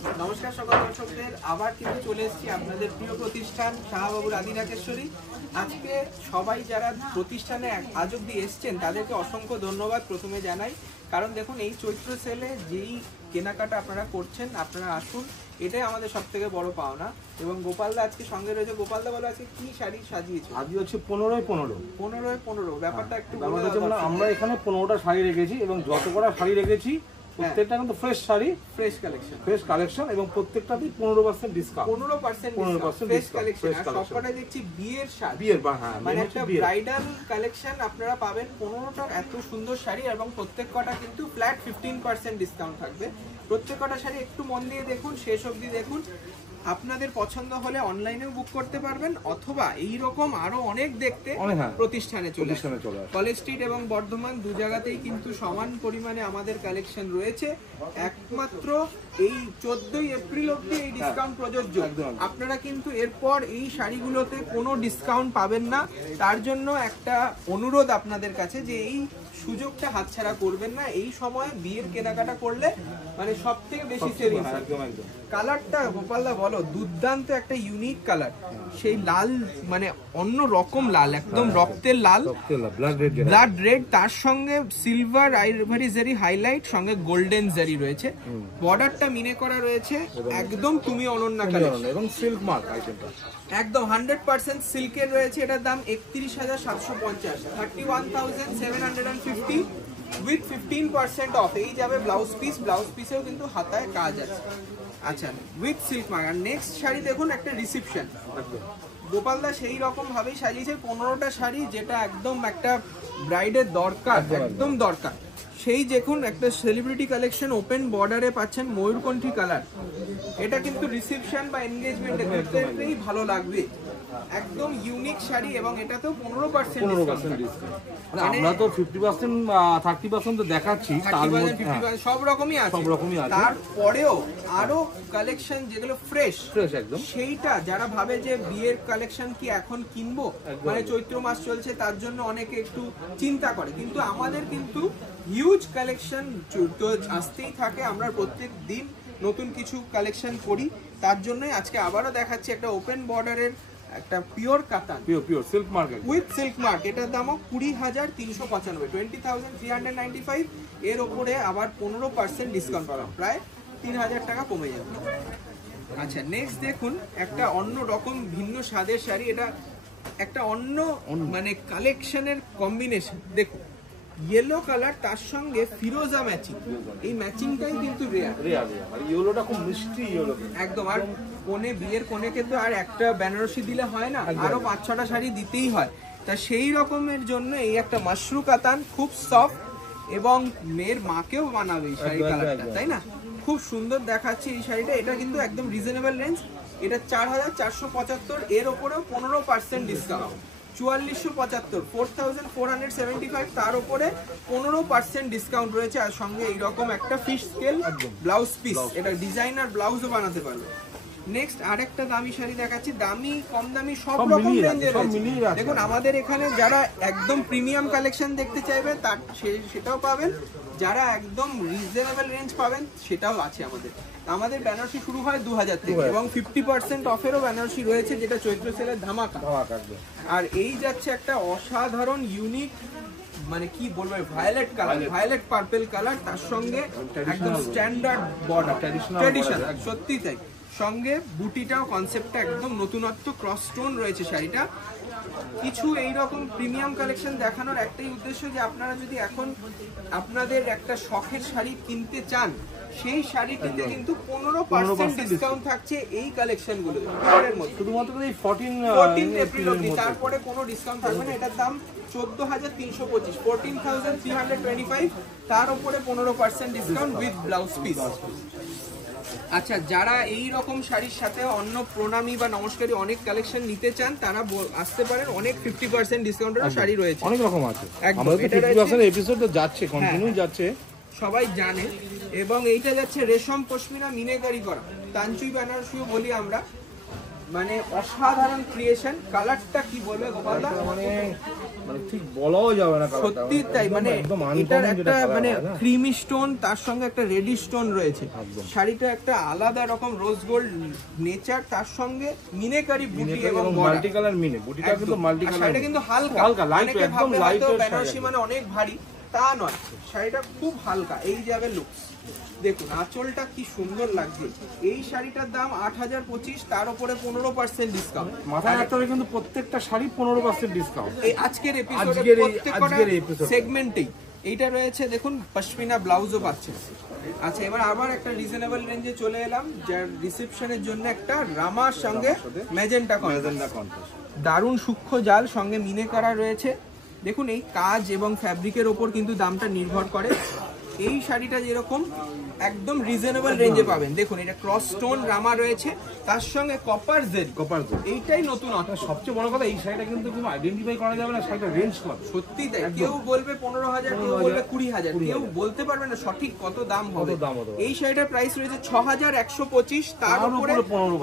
নমস্কার সকল দর্শকদের, আবার কিন্তু চলে এসেছি আপনাদের প্রিয় প্রতিষ্ঠান শাহবাবুর আদি রাকেশ্বরী। আজকে সবাই যারা প্রতিষ্ঠানে আজ অব্দি এসছেন তাদেরকে অসংখ্য ধন্যবাদ প্রথমে জানাই। কারণ দেখুন, এই চৈত্র সেলে যেই কেনাকাটা আপনারা করছেন, আপনারা আসুন, এটাই আমাদের সব থেকে বড় পাওনা। এবং গোপালদা আজকে সঙ্গে রয়েছে। গোপালদা বলো, আজকে কি শাড়ি সাজিয়েছে? আজকে হচ্ছে 15-15 15 ব্যাপারটা একটু আমরা এখানে 15টা শাড়ি রেখেছি এবং যত কটা শাড়ি রেখেছি প্রত্যেকটা কিন্তু ফ্রেশ শাড়ি, ফ্রেশ কালেকশন এবং প্রত্যেকটাতেই 15% ডিসকাউন্ট। 15% fresh collection. আর সবকটাই দেখছি বিয়ের শাড়ি, মানে একটা ব্রাইডাল কালেকশন আপনারা পাবেন। 15টা এত সুন্দর শাড়ি এবং প্রত্যেক কটা কিন্তু ফ্ল্যাট 15% ডিসকাউন্ট থাকবে। প্রত্যেক কটা শাড়ি একটু মন দিয়ে দেখুন, শেষ অবধি দেখুন। আপনাদের পছন্দ হলে অনলাইনেও বুক করতে পারবেন, অথবা এই রকম আরো অনেক দেখতে প্রতিষ্ঠানে চলে আসুন। কলেজ স্ট্রিট এবং বর্ধমান দু জায়গাতেই কিন্তু সমান পরিমাণে আমাদের কালেকশন রয়েছে। একমাত্র এই 14ই এপ্রিল অবধি এই ডিসকাউন্ট প্রযোজ্য। আপনারা কিন্তু এরপর এই শাড়িগুলোতে কোনো ডিসকাউন্ট পাবেন না। তার জন্য একটা অনুরোধ আপনাদের কাছে যে এই সুযোগটা হাতছাড়া করবেন না। এই সময় বিয়ের কেনাকাটা করলে মানে সব থেকে বেশি সেলিং। কালারটা গোপালদা বলো, দুর্দান্ত একটা ইউনিক কালার। সেই লাল মানে অন্য রকম লাল, একদম রক্তের লাল, ব্লাড রেড, তার সঙ্গে সিলভার আইভরি জারি হাইলাইট, সঙ্গে গোল্ডেন জারি রয়েছে। বর্ডারটা মিনে করা রয়েছে, একদম তুমি অনন্যা কালেকশন এবং সিল্ক মার্ক আইটেমটা একদম 100% সিল্কের রয়েছে। এটার দাম 31,750, 31,750 উইথ 15% অফ। এই যাবে ব্লাউজ পিস, ব্লাউজ পিসেও কিন্তু হাতায় কাজ আছে। আচ্ছা, উইথ সিল্ক মার্ক। আর নেক্সট শাড়ি দেখুন, একটা রিসেপশন। গোপালদা সেই রকম ভাবেই সাজিয়েছে 15টা শাড়ি, যেটা একদম একটা ব্রাইডের দরকার, একদম দরকার। সেই দেখুন, একটা সেলিব্রিটি কালেকশন, ওপেন বর্ডারে পাচ্ছেন ময়ূরকণ্ঠী কালার। এটা কিন্তু রিসেপশন বা এনগেজমেন্টে দেখতেই ভালো লাগবে। একদম ইউনিক শাড়ি এবং এটাতেও 15% ডিসকাউন্ট। আমরা তো 50% 30% তো দেখাচ্ছি, সব রকমই আছে। তারপরেও আরো কালেকশন যেগুলো ফ্রেশ একদম, সেইটা যারা ভাবে যে বিয়ের কালেকশন কি এখন কিনবো, মানে চৈত্র মাস চলছে তার জন্য অনেকে একটু চিন্তা করে, কিন্তু আমাদের কিন্তু হিউজ কালেকশন তো আসতেই থাকে। আমরা প্রত্যেক দিন নতুন কিছু কালেকশন করি। তার জন্যই আজকে আবারও দেখাচ্ছি একটা ওপেন বর্ডারের একটা পিওর কাতান, pure silk mark with silk mark. এটার দামও 20,395, 20,395। এর ওপরে আবার 15% ডিসকাউন্ট পাবেন, প্রায় 3,000 টাকা কমে যাবে। আচ্ছা, নেক্সট দেখুন একটা অন্য রকম ভিন্ন স্বাদের শাড়ি। এটা একটা অন্য মানে কালেকশনের কম্বিনেশন। দেখুন, ইয়েলো কালার, তার সঙ্গে ফিরোজা ম্যাচিং। এই ম্যাচিংটাই কিন্তু রেয়ার। আর ইয়েলোটা খুব মিষ্টি ইয়েলো একদম। আর কোণে, বিয়ের কোণে কিন্তু আর একটা বেনারসি দিলে হয় না, আরো 5-6টা শাড়ি দিতেই হয়। তা সেই রকমের জন্য এই একটা মাশরু কাতান, খুব সফট এবং মেয়ের মাকেও মানাবে এই শাড়ি কালারটা, তাই না? খুব সুন্দর দেখাচ্ছে এই শাড়িটা। এটা কিন্তু একদম রিজনেবল রেঞ্জ। এটা 4,475, এর ওপরেও 15% ডিসকাউন্ট। 4,475, 4,475, তার উপরে 15% ডিসকাউন্ট রয়েছে। আর সঙ্গে এইরকম একটা ফিশ স্কেল ব্লাউজ পিস, এটা ডিজাইনার ব্লাউজও বানাতে পারবে। নেক্সট আরেকটা দামি শাড়ি দেখাচ্ছি, দামি কম দামি সব রকম রেঞ্জের রয়েছে। দেখুন, আমাদের এখানে যারা একদম প্রিমিয়াম কালেকশন দেখতে চাইবে তার সেটাও পাবেন, যারা একদম রিজনেবল রেঞ্জ পাবেন সেটাও আছে আমাদের। আমাদের বেনারসি শুরু হয় 2,000 থেকে এবং 50% অফেরও বেনারসি রয়েছে, যেটা চৈত্র সেলের ধামাকা। আর এই যাচ্ছে একটা অসাধারণ ইউনিক, মানে কি বলবো, violet colour, violet purple colour, তার সঙ্গে একদম স্ট্যান্ডার্ড বর্ডার, ট্র্যাডিশনাল, সত্যি তাই। সঙ্গে বুটিটাও কনসেপ্টটা একদম নতুনত্ব, ক্রস স্টোন রয়েছে শাড়িটা। কিছু এইরকম প্রিমিয়াম কালেকশন দেখানোর একটাই উদ্দেশ্য যে আপনারা যদি এখন আপনাদের একটা শখের শাড়ি কিনতে চান, সেই শাড়িটিতে কিন্তু 15% ডিসকাউন্ট থাকছে এই কালেকশনগুলো শুধুমাত্র এই 14 এপ্রিল অবধি। তারপরে কোনো ডিসকাউন্ট থাকবে না। এটার দাম 14,325, 14,325, তার উপরে 15% ডিসকাউন্ট উইথ ব্লাউজ পিস। আচ্ছা, যারা এই রকম শাড়ির সাথে অন্য প্রণামী বা নমস্কারী অনেক কালেকশন নিতে চান, তারা আসতে পারেন। অনেক 50% ডিসকাউন্টের শাড়ি রয়েছে, অনেক রকম আছে। আমাদের 50% এপিসোড তো যাচ্ছে, কন্টিনিউ যাচ্ছে, সবাই জানে। এবং এইটা যাচ্ছে রেশম পশমিনা মিনেকারি করা, তাঞ্চুই বেনারসিও বলি আমরা। মানে অসাধারণ ক্রিয়েশন। কালারটা কি বলবে গোপালদা, মানে ঠিক বলাও যাবে না কালারটা, সত্যি তাই। মানে এটার একটা মানে ক্রিমি স্টোন, তার সঙ্গে একটা রেডি স্টোন রয়েছে। শাড়িটা একটা আলাদা রকম রোজ গোল্ড নেচার, তার সঙ্গে মিনেকারি বুটি এবং মাল্টি কালার মিনে বুটিটা কিন্তু মাল্টি কালার। শাড়িটা কিন্তু হালকা হালকা লাইট, একদম লাইট। বেনারসি মানে অনেক ভারী, তা নয়, শাড়িটা খুব হালকা। এই যাবে লুকস, দেখুন আঁচলটা কি সুন্দর লাগছে। এই শাড়িটার দাম ৮০২৫, তার উপরে 15% ডিসকাউন্ট। মাথায় রাখতে হবে কিন্তু প্রত্যেকটা শাড়ি 15% ডিসকাউন্ট এই আজকের এপিসোডে প্রত্যেকটা সেগমেন্টেই। এইটা রয়েছে দেখুন, পশমিনা ব্লাউজও পাচ্ছেন। আচ্ছা, এবার আবার একটা রিজনেবল রেঞ্জে চলে এলাম, যার রিসেপশনের জন্য একটা রামার সঙ্গে ম্যাজেন্টা কন্ট্রাস্ট, দারুণ সূক্ষ্ম জাল সঙ্গে মিনে করা রয়েছে। দেখুন এই কাজ এবং ফ্যাব্রিকের ওপর কিন্তু দামটা নির্ভর করে। এই শাড়িটা যেরকম একদম রিজনেবল রেঞ্জে পাবেন। দেখুন এটা ক্রস স্টোন রামা রয়েছে, তার সঙ্গে কপার জেড। এইটাই নতুন। সবচেয়ে বড় কথা, এই শাড়িটা কিন্তু খুব আইডেন্টিফাই করা যাবে না শাড়িটা রেঞ্জ কত। সত্যি তাই, কেউ বলবে 15,000, কেউ বলবে 20,000, কেউ বলতে পারবে না সঠিক কত দাম হবে। এই শাড়িটার প্রাইস রয়েছে 6,125, তার উপরে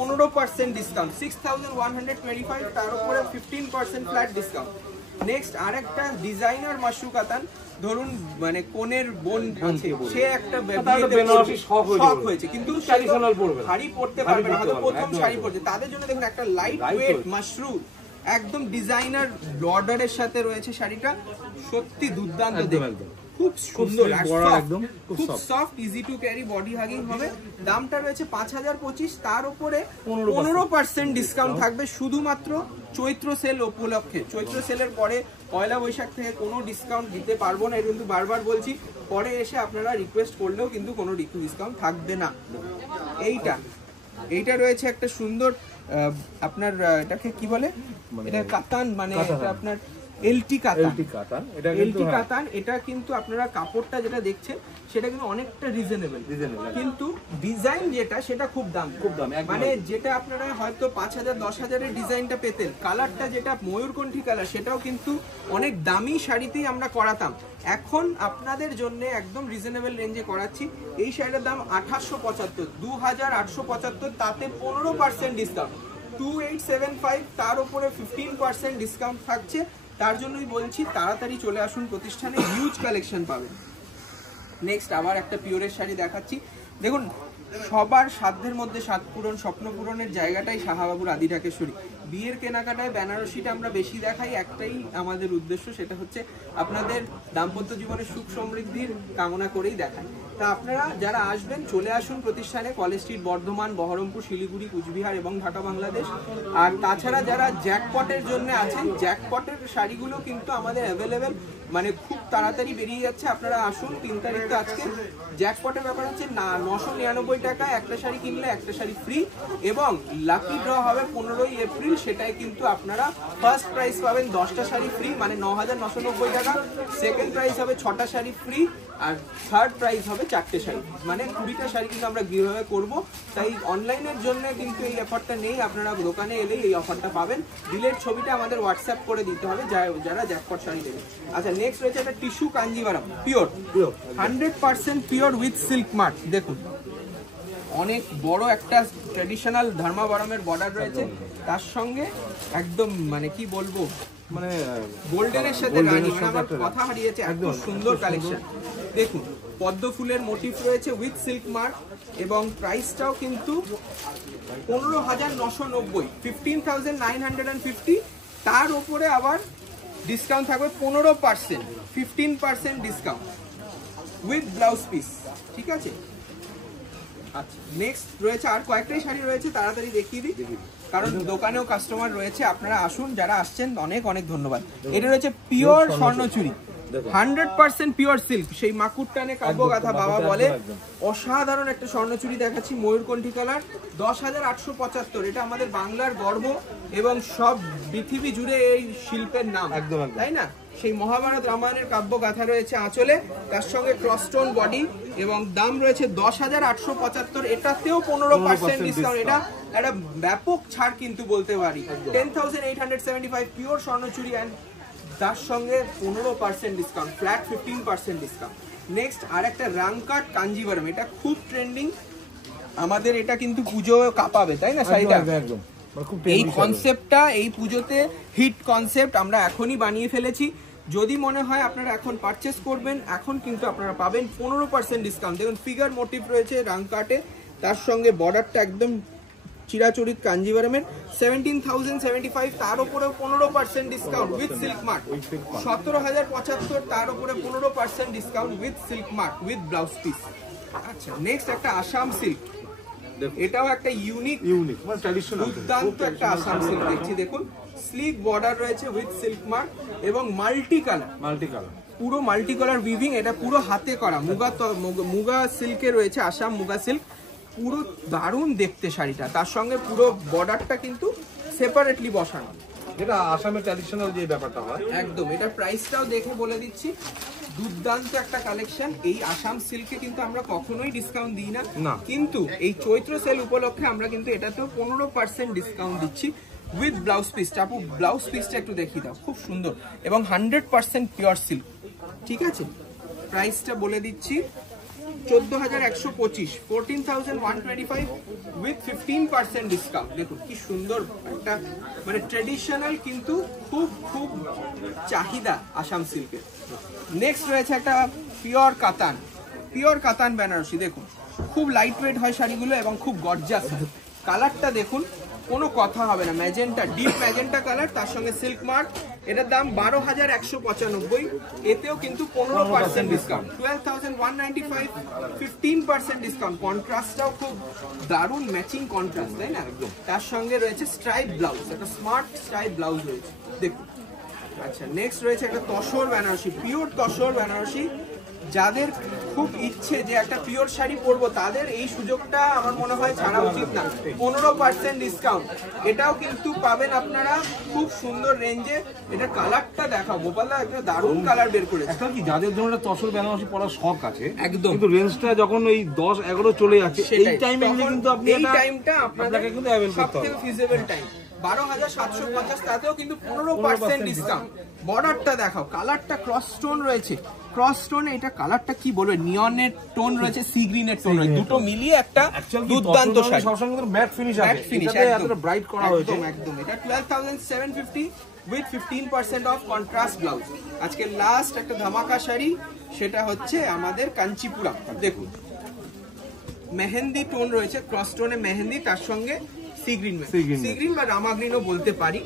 15% ডিসকাউন্ট, 6,125, তার উপরে 15% ফ্ল্যাট ডিসকাউন্ট। নেক্সট আরেকটা ডিজাইনার মাশরু কাতান, ধরুন মানে কোনের বোন আছে, সে একটা শখ হয়েছে কিন্তু ট্র্যাডিশনাল পরবে, শাড়ি পরতে পারবে না, হয়তো প্রথম শাড়ি পরছে, তাদের জন্য দেখুন একটা লাইট ওয়েট মাশরু একদম ডিজাইনার বর্ডারের সাথে রয়েছে। শাড়িটা সত্যি দুর্দান্ত দেখতে, খুব সুন্দর, একদম খুব soft, easy to carry, body hugging হবে। দামটা রয়েছে 5,025, তার উপরে 15% ডিসকাউন্ট থাকবে শুধুমাত্র চৈত্র সেল উপলক্ষে। চৈত্র সেলের পরে পয়লা বৈশাখ থেকে কোনো ডিসকাউন্ট দিতে পারবো না, এটা কিন্তু বারবার বলছি। পরে এসে আপনারা রিকোয়েস্ট করলেও কিন্তু কোনো ডিসকাউন্ট থাকবে না। এইটা রয়েছে একটা সুন্দর আপনার, এটাকে কি বলে, এটা কাতান, মানে এটা আপনার এলটি কাতান। এটা কিন্তু আপনারা কাপড়টা যেটা দেখছেন সেটা কিন্তু অনেকটা রিজনেবল, কিন্তু ডিজাইন যেটা সেটা খুব দাম। মানে যেটা আপনারা হয়তো 5,000 10,000-এর ডিজাইনটা পেতেন, কালারটা যেটা ময়ূরকণ্ঠী কালার, সেটাও কিন্তু অনেক দামি শাড়িতেই আমরা করাতাম। এখন আপনাদের জন্য একদম রিজনেবল রেঞ্জে করাচ্ছি। এই শাড়িটার দাম 2875, 2,875, তাতে 15% ডিসকাউন্ট, 2,875, তার উপরে 15% ডিসকাউন্ট থাকছে। তার জন্যই বলছি তাড়াতাড়ি চলে আসুন প্রতিষ্ঠানে, হিউজ কালেকশন পাবেন। নেক্সট আবার একটা পিওরের শাড়ি দেখাচ্ছি। দেখুন সবার সাধ্যের মধ্যে স্বাদ পূরণ, স্বপ্ন পূরণের জায়গাটাই শাহবাবুর আদি ঢাকেশ্বরী। বিয়ের কেনাকাটায় বেনারসিটা আমরা বেশি দেখাই, একটাই আমাদের উদ্দেশ্য, সেটা হচ্ছে আপনাদের দাম্পত্য জীবনের সুখ সমৃদ্ধির কামনা করেই দেখাই। তা আপনারা যারা আসবেন চলে আসুন প্রতিষ্ঠানে, কলেজ স্ট্রিট, বর্ধমান, বহরমপুর, শিলিগুড়ি, কুচবিহার এবং ঢাকা বাংলাদেশ। আর তাছাড়া যারা জ্যাকপটের জন্য আছেন, জ্যাকপটের শাড়িগুলো কিন্তু আমাদের অ্যাভেলেবেল, মানে খুব তাড়াতাড়ি বেরিয়ে যাচ্ছে। আপনারা আসুন, 3 তারিখ তো আজকে। জ্যাকপটের ব্যাপার হচ্ছে না, 999 টাকায় একটা শাড়ি কিনলে একটা শাড়ি ফ্রি, এবং লাকি ড্র হবে 15ই এপ্রিল, সেটাই কিন্তু আপনারা ফার্স্ট প্রাইস পাবেন 10টা শাড়ি ফ্রি, মানে 9,990 টাকা। সেকেন্ড প্রাইস হবে 6টা শাড়ি ফ্রি, আর থার্ড প্রাইস হবে 4টে শাড়ি, মানে 20টা শাড়ি কিন্তু আমরা গিভঅ্যাওয়ে করব। তাই অনলাইনের জন্য কিন্তু এই অফারটা নেই, আপনারা দোকানে এলেই এই অফারটা পাবেন। বিলের ছবিটা আমাদের হোয়াটসঅ্যাপ করে দিতে হবে যারা জ্যাকপট শাড়ি দেবে। আচ্ছা, নেক্সট রয়েছে একটা tissue Kanjivaram, pure 100% pure with silk mark. দেখুন অনেক বড় একটা ট্র্যাডিশনাল ধর্মাবরমের বর্ডার রয়েছে, তার সঙ্গে একদম মানে কি বলবো, মানে গোল্ডেনের সাথে রানী, মানে আমার কথা হারিয়েছে, এত সুন্দর কালেকশন। দেখুন পদ্ম ফুলের মোটিভ রয়েছে উইথ সিল্ক মার্ক, এবং প্রাইসটাও কিন্তু 15,990, 15,950, তার উপরে আবার ডিসকাউন্ট থাকবে 15%, 15% ডিসকাউন্ট উইথ ব্লাউজ পিস, ঠিক আছে। আচ্ছা, নেক্সট রয়েছে আর কয়েকটাই শাড়ি রয়েছে, তাড়াতাড়ি দেখিয়ে দিই কারণ দোকানেও কাস্টমার রয়েছে। আপনারা আসুন, যারা আসছেন অনেক অনেক ধন্যবাদ। এটা রয়েছে পিওর স্বর্ণচুরি, 100% পিওর সিল্ক, সেই মাকুর টানে কাব্য গাথা বাবা বলে। অসাধারণ একটা স্বর্ণচুরি দেখাচ্ছি, ময়ূরকণ্ঠী কালার, 10,875। এটা আমাদের বাংলার গর্ব, এবং সব পৃথিবী জুড়ে এই শিল্পের নাম, একদম তাই না। সেই মহাভারত রামায়ণের কাব্য গাথা রয়েছে আঁচলে, তার সঙ্গে ক্রসস্টোন বডি, এবং দাম রয়েছে 10,875। এটাতেও 15% ডিসকাউন্ট, এটা একটা ব্যাপক ছাড় কিন্তু বলতে পারি। 10,875 পিওর স্বর্ণচুরি, অ্যান্ড তার সঙ্গে 15% ডিসকাউন্ট, ফ্ল্যাট 15% ডিসকাউন্ট। নেক্সট আর একটা রাংকাট কাঞ্জিভারম, এটা খুব ট্রেন্ডিং আমাদের, এটা কিন্তু পুজো কাঁপাবে, তাই না শাড়িটা। এই কনসেপ্টটা এই পুজোতে হিট কনসেপ্ট আমরা এখনই বানিয়ে ফেলেছি। যদি মনে হয় আপনারা এখন পারচেস করবেন, এখন কিন্তু আপনারা পাবেন 15% ডিসকাউন্ট। দেখুন ফিগার মোটিভ রয়েছে রাং কাটে, তার সঙ্গে বর্ডারটা একদম চিরাচরিত কাঞ্জিভারমের 17,075, তার উপরে 15% ডিসকাউন্ট উইথ সিল্ক মার্ক। 17,075, তার উপরে 15% discount with silk mark with blouse piece. আচ্ছা, নেক্সট একটা আসাম সিল্ক, এটাও একটা ইউনিক মানে ট্র্যাডিশনাল দুর্দান্ত একটা আসাম সিল্ক দেখছি। দেখুন স্লিক বর্ডার রয়েছে উইথ সিল্ক মার্ক এবং মাল্টি কালার, পুরো মাল্টি কালার উইভিং। এটা পুরো হাতে করা মুগা সিল্কে রয়েছে, আসাম মুগা সিল্ক। পুরো দারুণ দেখতে শাড়িটা, তার সঙ্গে পুরো বর্ডারটা কিন্তু সেপারেটলি বসানো, যেটা আসামের ট্র্যাডিশনাল যে ব্যাপারটা হয় একদম। এটার প্রাইসটাও দেখে বলে দিচ্ছি, দুর্দান্ত একটা কালেকশন। এই আসাম সিল্কে কিন্তু আমরা কখনোই ডিসকাউন্ট দিই না, কিন্তু এই চৈত্র সেল উপলক্ষে আমরা কিন্তু এটাতেও 15% ডিসকাউন্ট দিচ্ছি উইথ ব্লাউজ পিস। চাপু ব্লাউজ পিসটা একটু দেখিয়ে দাও, খুব সুন্দর এবং 100% পিওর সিল্ক। ঠিক আছে, প্রাইসটা বলে দিচ্ছি 14,125, 14,125 উইথ 15% ডিসকাউন্ট। দেখুন কি সুন্দর একটা মানে ট্রেডিশনাল কিন্তু খুব খুব চাহিদা আসাম সিল্কের। নেক্সট রয়েছে একটা পিওর কাতান বেনারসি। দেখুন খুব লাইট ওয়েট হয় শাড়িগুলো এবং খুব গর্জাস হয়। কালারটা দেখুন, কোনো কথা হবে না, ম্যাজেন্টা, ডিপ ম্যাজেন্টা কালার, তার সঙ্গে সিল্ক মার্ক। এটার দাম 12,195, এতেও কিন্তু 15% ডিসকাউন্ট, 12,195, 15% ডিসকাউন্ট। কন্ট্রাস্টটাও খুব দারুণ, ম্যাচিং কন্ট্রাস্ট, তাই না? একদম। তার সঙ্গে রয়েছে স্ট্রাইপ ব্লাউজ, একটা স্মার্ট স্ট্রাইপ ব্লাউজ রয়েছে, দেখুন। আচ্ছা, নেক্সট রয়েছে একটা তসর বেনারসি, পিওর তসর বেনারসি। যাদের খুব ইচ্ছে যে একটা পিওর শাড়ি পরবো, তাদের এই সুযোগটা আমার মনে হয় ছাড়া উচিত না। 15% ডিসকাউন্ট, এটাও কিন্তু পাবেন আপনারা খুব সুন্দর রেঞ্জে। এটা কালারটা দেখাও গোপালদা, একটা দারুণ কালার বের করেছে। এখন কি যাদের জন্য তসর বেনারসি পরার শখ আছে, একদম, কিন্তু রেঞ্জটা যখন ওই 10-11 চলে যাচ্ছে, এই টাইমে কিন্তু আপনি এই টাইমটা আপনাকে কিন্তু সবথেকে ফিজিবল টাইম। 12,750, তাতেও কিন্তু 15% ডিসকাউন্ট। বর্ডারটা দেখাও, কালারটা ক্রস স্টোন রয়েছে, ক্রস স্টোনে এটা কালারটা কি বলবো, নিয়নের টোন রয়েছে, সি গ্রিনের টোন রয়েছে, দুটো মিলিয়ে একটা দুর্দান্ত শাড়ি। সবসময় কিন্তু ম্যাট ফিনিশ আছে, এটাতে এতটা ব্রাইট করা হয়েছে একদম। এটা 12,750 উইথ 15% অফ কন্ট্রাস্ট ব্লাউজ। আজকে লাস্ট একটা ধামাকা শাড়ি, সেটা হচ্ছে আমাদের কাঞ্চিপুরম। দেখুন মেহেন্দি টোন রয়েছে, ক্রস টোনে মেহেন্দি, তার সঙ্গে সি গ্রিন বা রামা গ্রিনও বলতে পারি।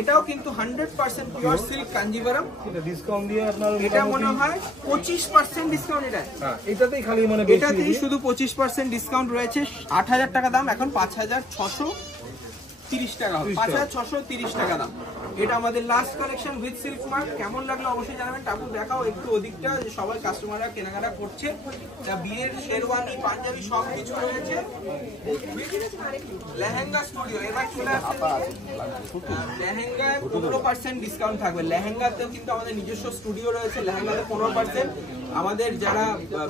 এটাও কিন্তু 100% পিওর সিল্ক কাঞ্জিভারম। এটা ডিসকাউন্ট দিয়ে আপনার এটা মনে হয় 25% ডিসকাউন্ট। এটা এটাতেই খালি মানে এটাতেই শুধু 25% ডিসকাউন্ট রয়েছে। 8,000 টাকা দাম, এখন 5,630 টাকা হবে, 5,630 টাকা দাম। এটা আমাদের last collection with silk mark. কেমন লাগলো অবশ্যই জানাবেন। টাপুর দেখাও একটু ওদিকটা, সবাই কাস্টমাররা কেনাকাটা করছে। তা বিয়ের শেরওয়ানি, পাঞ্জাবি সব কিছু রয়েছে। লেহেঙ্গা স্টুডিও এবার চলে আসছে, লেহেঙ্গায় 15% ডিসকাউন্ট থাকবে। লেহেঙ্গাতেও কিন্তু আমাদের নিজস্ব স্টুডিও রয়েছে, লেহেঙ্গাতে 15%। আমাদের যারা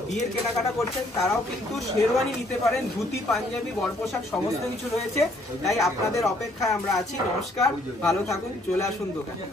বিয়ের কেনাকাটা করছেন তারাও কিন্তু শেরওয়ানি নিতে পারেন, ধুতি, পাঞ্জাবি, বড় পোশাক সমস্ত কিছু রয়েছে। তাই আপনাদের অপেক্ষায় আমরা আছি। নমস্কার, ভালো থাকুন, চলে আসুন দোকানে।